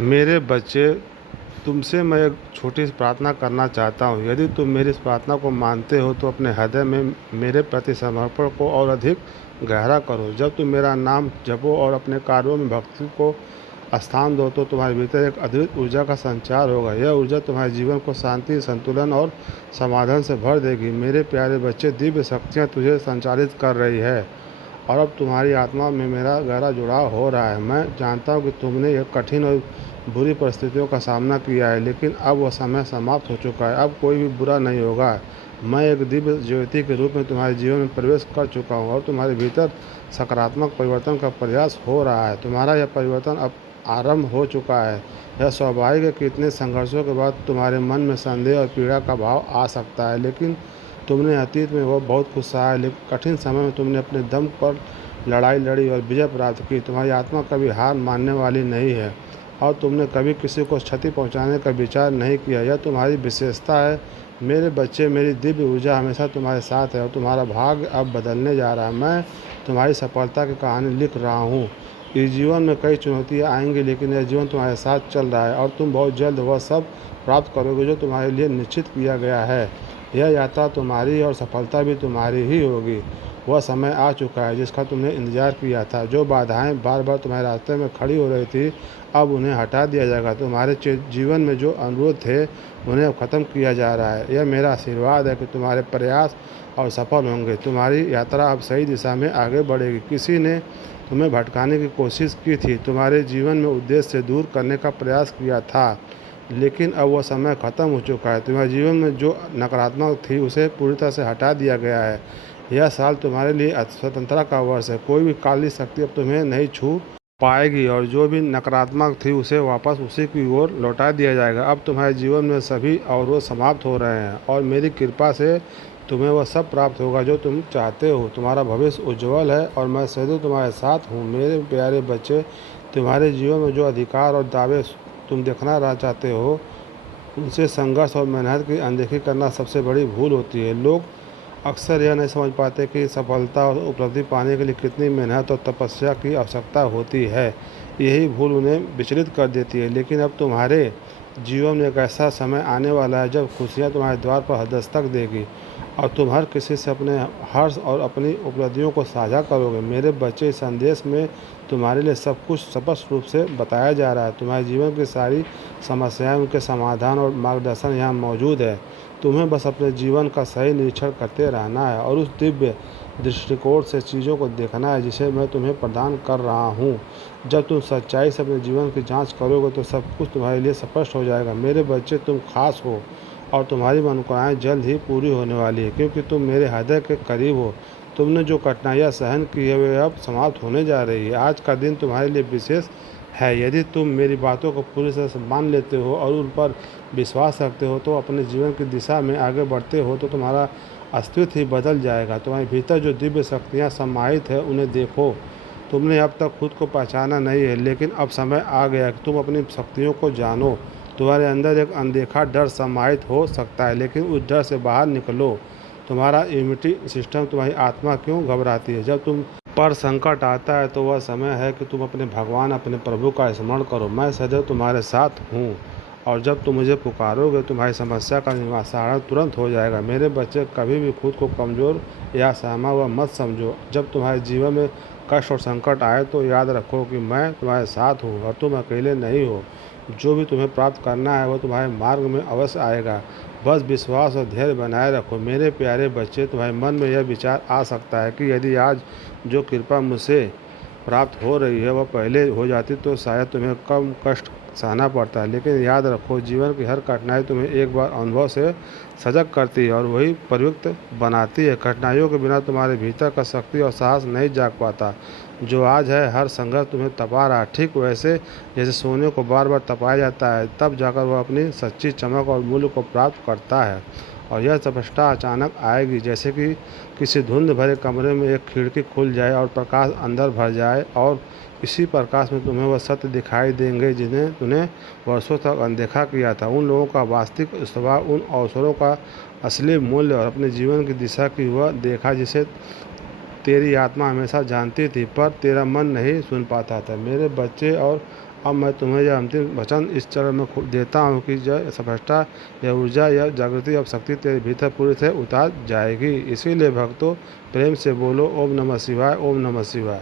मेरे बच्चे, तुमसे मैं एक छोटी सी प्रार्थना करना चाहता हूँ। यदि तुम मेरी इस प्रार्थना को मानते हो तो अपने हृदय में मेरे प्रति समर्पण को और अधिक गहरा करो। जब तुम मेरा नाम जपो और अपने कार्यों में भक्ति को स्थान दो तो तुम्हारे भीतर एक अद्भुत ऊर्जा का संचार होगा। यह ऊर्जा तुम्हारे जीवन को शांति, संतुलन और समाधान से भर देगी। मेरे प्यारे बच्चे, दिव्य शक्तियाँ तुझे संचालित कर रही है और अब तुम्हारी आत्मा में मेरा गहरा जुड़ाव हो रहा है। मैं जानता हूँ कि तुमने एक कठिन और बुरी परिस्थितियों का सामना किया है, लेकिन अब वह समय समाप्त हो चुका है। अब कोई भी बुरा नहीं होगा। मैं एक दिव्य ज्योति के रूप में तुम्हारे जीवन में प्रवेश कर चुका हूँ और तुम्हारे भीतर सकारात्मक परिवर्तन का प्रयास हो रहा है। तुम्हारा यह परिवर्तन अब आरंभ हो चुका है। यह स्वाभाविक है कि इतने संघर्षों के बाद तुम्हारे मन में संदेह और पीड़ा का भाव आ सकता है, लेकिन तुमने अतीत में वो बहुत कुछ सहा है। लेकिन कठिन समय में तुमने अपने दम पर लड़ाई लड़ी और विजय प्राप्त की। तुम्हारी आत्मा कभी हार मानने वाली नहीं है और तुमने कभी किसी को क्षति पहुंचाने का विचार नहीं किया। यह तुम्हारी विशेषता है। मेरे बच्चे, मेरी दिव्य ऊर्जा हमेशा तुम्हारे साथ है और तुम्हारा भाग्य अब बदलने जा रहा है। मैं तुम्हारी सफलता की कहानी लिख रहा हूँ। इस जीवन में कई चुनौतियाँ आएंगी, लेकिन यह जीवन तुम्हारे साथ चल रहा है और तुम बहुत जल्द वह सब प्राप्त करोगे जो तुम्हारे लिए निश्चित किया गया है। यह यात्रा तुम्हारी और सफलता भी तुम्हारी ही होगी। वह समय आ चुका है जिसका तुमने इंतजार किया था। जो बाधाएं बार बार तुम्हारे रास्ते में खड़ी हो रही थी, अब उन्हें हटा दिया जाएगा। तुम्हारे जीवन में जो अनुरोध थे उन्हें अब ख़त्म किया जा रहा है। यह मेरा आशीर्वाद है कि तुम्हारे प्रयास और सफल होंगे। तुम्हारी यात्रा अब सही दिशा में आगे बढ़ेगी। किसी ने तुम्हें भटकाने की कोशिश की थी, तुम्हारे जीवन में उद्देश्य से दूर करने का प्रयास किया था, लेकिन अब वह समय ख़त्म हो चुका है। तुम्हारे जीवन में जो नकारात्मक थी उसे पूरी तरह से हटा दिया गया है। यह साल तुम्हारे लिए स्वतंत्रता का वर्ष है। कोई भी काली शक्ति अब तुम्हें नहीं छू पाएगी और जो भी नकारात्मक थी उसे वापस उसी की ओर लौटा दिया जाएगा। अब तुम्हारे जीवन में सभी अवरोध समाप्त हो रहे हैं और मेरी कृपा से तुम्हें वह सब प्राप्त होगा जो तुम चाहते हो। तुम्हारा भविष्य उज्जवल है और मैं सदैव तुम्हारे साथ हूँ। मेरे प्यारे बच्चे, तुम्हारे जीवन में जो अधिकार और दावे तुम देखना चाहते हो, उनसे संघर्ष और मेहनत की अनदेखी करना सबसे बड़ी भूल होती है। लोग अक्सर यह नहीं समझ पाते कि सफलता और उपलब्धि पाने के लिए कितनी मेहनत और तपस्या की आवश्यकता होती है। यही भूल उन्हें विचलित कर देती है। लेकिन अब तुम्हारे जीवन में एक ऐसा समय आने वाला है जब खुशियाँ तुम्हारे द्वार पर दस्तक देगी और तुम हर किसी से अपने हर्ष और अपनी उपलब्धियों को साझा करोगे। मेरे बच्चे, इस संदेश में तुम्हारे लिए सब कुछ स्पष्ट रूप से बताया जा रहा है। तुम्हारे जीवन की सारी समस्याएं, उनके समाधान और मार्गदर्शन यहाँ मौजूद है। तुम्हें बस अपने जीवन का सही निरीक्षण करते रहना है और उस दिव्य दृष्टिकोण से चीज़ों को देखना है जिसे मैं तुम्हें प्रदान कर रहा हूँ। जब तुम सच्चाई से अपने जीवन की जांच करोगे तो सब कुछ तुम्हारे लिए स्पष्ट हो जाएगा। मेरे बच्चे, तुम खास हो और तुम्हारी मनोकामनाएं जल्द ही पूरी होने वाली है, क्योंकि तुम मेरे हृदय के करीब हो। तुमने जो कठिनाइयाँ सहन की है वे अब समाप्त होने जा रही है। आज का दिन तुम्हारे लिए विशेष है। यदि तुम मेरी बातों को पूरी तरह से मान लेते हो और उन पर विश्वास रखते हो तो अपने जीवन की दिशा में आगे बढ़ते हो तो तुम्हारा अस्तित्व ही बदल जाएगा। तुम्हारे भीतर जो दिव्य शक्तियाँ समाहित है उन्हें देखो। तुमने अब तक खुद को पहचाना नहीं है, लेकिन अब समय आ गया कि तुम अपनी शक्तियों को जानो। तुम्हारे अंदर एक अनदेखा डर समाहित हो सकता है, लेकिन उस डर से बाहर निकलो। तुम्हारा इम्यूनिटी सिस्टम, तुम्हारी आत्मा क्यों घबराती है? जब तुम पर संकट आता है तो वह समय है कि तुम अपने भगवान, अपने प्रभु का स्मरण करो। मैं सदैव तुम्हारे साथ हूँ और जब तुम मुझे पुकारोगे तुम्हारी समस्या का निवारण तुरंत हो जाएगा। मेरे बच्चे, कभी भी खुद को कमज़ोर या सहमा हुआ मत समझो। जब तुम्हारे जीवन में कष्ट और संकट आए तो याद रखो कि मैं तुम्हारे साथ हूँ और तुम अकेले नहीं हो। जो भी तुम्हें प्राप्त करना है वह तुम्हारे मार्ग में अवश्य आएगा। बस विश्वास और धैर्य बनाए रखो। मेरे प्यारे बच्चे, तुम्हारे मन में यह विचार आ सकता है कि यदि आज जो कृपा मुझसे प्राप्त हो रही है वह पहले हो जाती तो शायद तुम्हें कम कष्ट सहना पड़ता है। लेकिन याद रखो, जीवन की हर कठिनाई तुम्हें एक बार अनुभव से सजग करती है और वही प्रयुक्त बनाती है। कठिनाइयों के बिना तुम्हारे भीतर का शक्ति और साहस नहीं जाग पाता। जो आज है, हर संघर्ष तुम्हें तपा रहा है, ठीक वैसे जैसे सोने को बार बार तपाया जाता है, तब जाकर वह अपनी सच्ची चमक और मूल्य को प्राप्त करता है। और यह स्पष्टता अचानक आएगी, जैसे कि किसी धुंध भरे कमरे में एक खिड़की खुल जाए और प्रकाश अंदर भर जाए, और इसी प्रकाश में तुम्हें वह सत्य दिखाई देंगे जिन्हें तूने वर्षों तक अनदेखा किया था। उन लोगों का वास्तविक स्वभाव, उन अवसरों का असली मूल्य और अपने जीवन की दिशा की वह देखा जिसे तेरी आत्मा हमेशा जानती थी पर तेरा मन नहीं सुन पाता था। मेरे बच्चे, और अब मैं तुम्हें यह अंतिम वचन इस चरण में देता हूँ कि यह स्पष्टता, यह ऊर्जा, यह जागृति और शक्ति तेरे भीतर पूरी तरह उतार जाएगी। इसीलिए भक्तों, प्रेम से बोलो ओम नमः शिवाय, ओम नमः शिवाय।